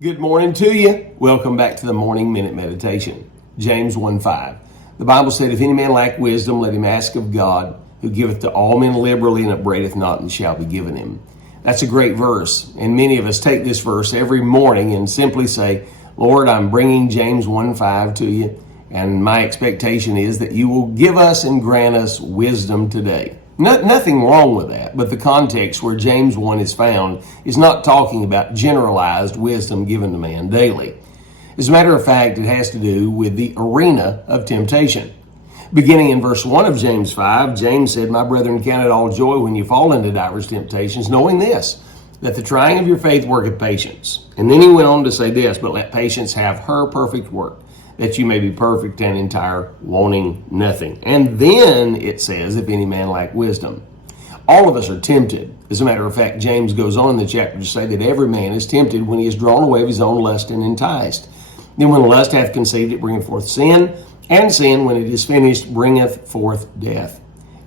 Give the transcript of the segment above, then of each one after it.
Good morning to you. Welcome back to the Morning Minute Meditation. James 1:5. The Bible said, "If any man lack wisdom, let him ask of God, who giveth to all men liberally, and upbraideth not, and shall be given him." That's a great verse, and many of us take this verse every morning and simply say, "Lord, I'm bringing James 1:5 to you, and my expectation is that you will give us and grant us wisdom today." Nothing wrong with that, but the context where James 1 is found is not talking about generalized wisdom given to man daily. As a matter of fact, it has to do with the arena of temptation. Beginning in verse 1 of James 5, James said, "My brethren, count it all joy when you fall into divers temptations, knowing this, that the trying of your faith worketh patience." And then he went on to say this, "But let patience have her perfect work, that you may be perfect and entire, wanting nothing." And then it says, "If any man lack wisdom." All of us are tempted. As a matter of fact, James goes on in the chapter to say that every man is tempted when he is drawn away of his own lust and enticed. Then when lust hath conceived, it bringeth forth sin, and sin, when it is finished, bringeth forth death.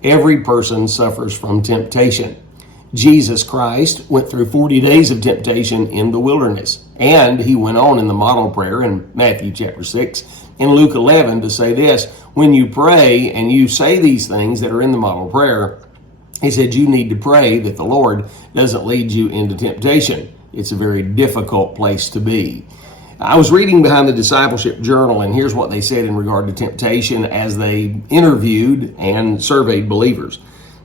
Every person suffers from temptation. Jesus Christ went through 40 days of temptation in the wilderness. And he went on in the model prayer in Matthew chapter 6 and Luke 11 to say this, when you pray and you say these things that are in the model prayer, he said you need to pray that the Lord doesn't lead you into temptation. It's a very difficult place to be. I was reading behind the discipleship journal, and here's what they said in regard to temptation as they interviewed and surveyed believers.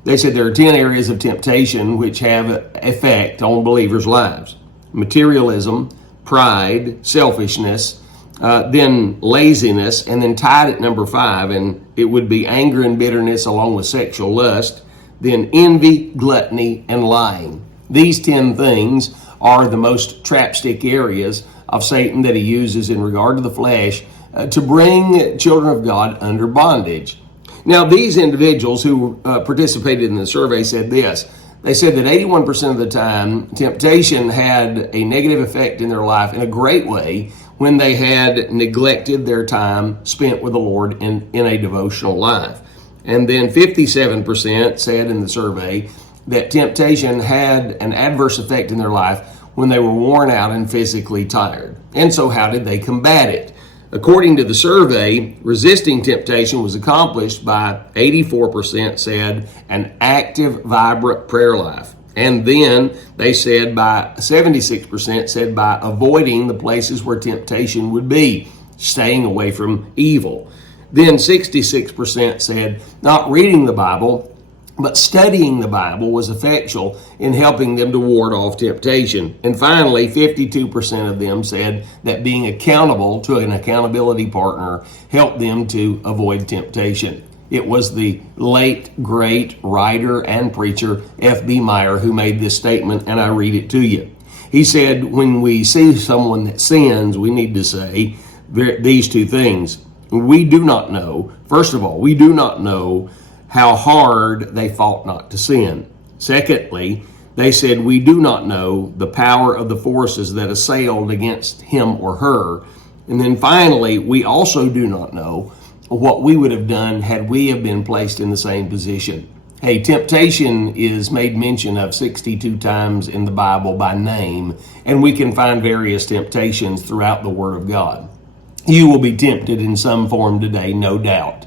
They said there are 10 areas of temptation which have effect on believers' lives. Materialism, pride, selfishness, then laziness, and then tied at number 5, and it would be anger and bitterness along with sexual lust, then envy, gluttony, and lying. These 10 things are the most trapstick areas of Satan that he uses in regard to the flesh to bring children of God under bondage. Now, these individuals who participated in the survey said this. They said that 81% of the time, temptation had a negative effect in their life in a great way when they had neglected their time spent with the Lord in a devotional life. And then 57% said in the survey that temptation had an adverse effect in their life when they were worn out and physically tired. And so how did they combat it? According to the survey, resisting temptation was accomplished by 84% said an active, vibrant prayer life. And then they said by 76% said by avoiding the places where temptation would be, staying away from evil. Then 66% said not reading the Bible, but studying the Bible was effectual in helping them to ward off temptation. And finally, 52% of them said that being accountable to an accountability partner helped them to avoid temptation. It was the late, great writer and preacher F.B. Meyer who made this statement, and I read it to you. He said, when we see someone that sins, we need to say these two things. We do not know, first of all, we do not know how hard they fought not to sin. Secondly, they said, we do not know the power of the forces that assailed against him or her. And then finally, we also do not know what we would have done had we have been placed in the same position. Hey, temptation is made mention of 62 times in the Bible by name, and we can find various temptations throughout the Word of God. You will be tempted in some form today, no doubt.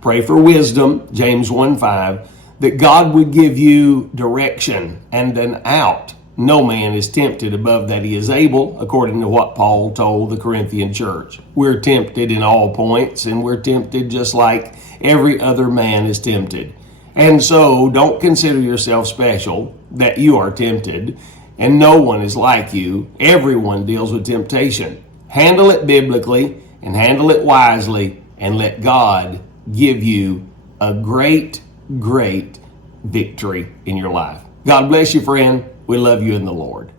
Pray for wisdom, James 1:5, that God would give you direction and an out. No man is tempted above that he is able, according to what Paul told the Corinthian church. We're tempted in all points, and we're tempted just like every other man is tempted. And so don't consider yourself special that you are tempted, and no one is like you. Everyone deals with temptation. Handle it biblically and handle it wisely, and let God give you a great, great victory in your life. God bless you, friend. We love you in the Lord.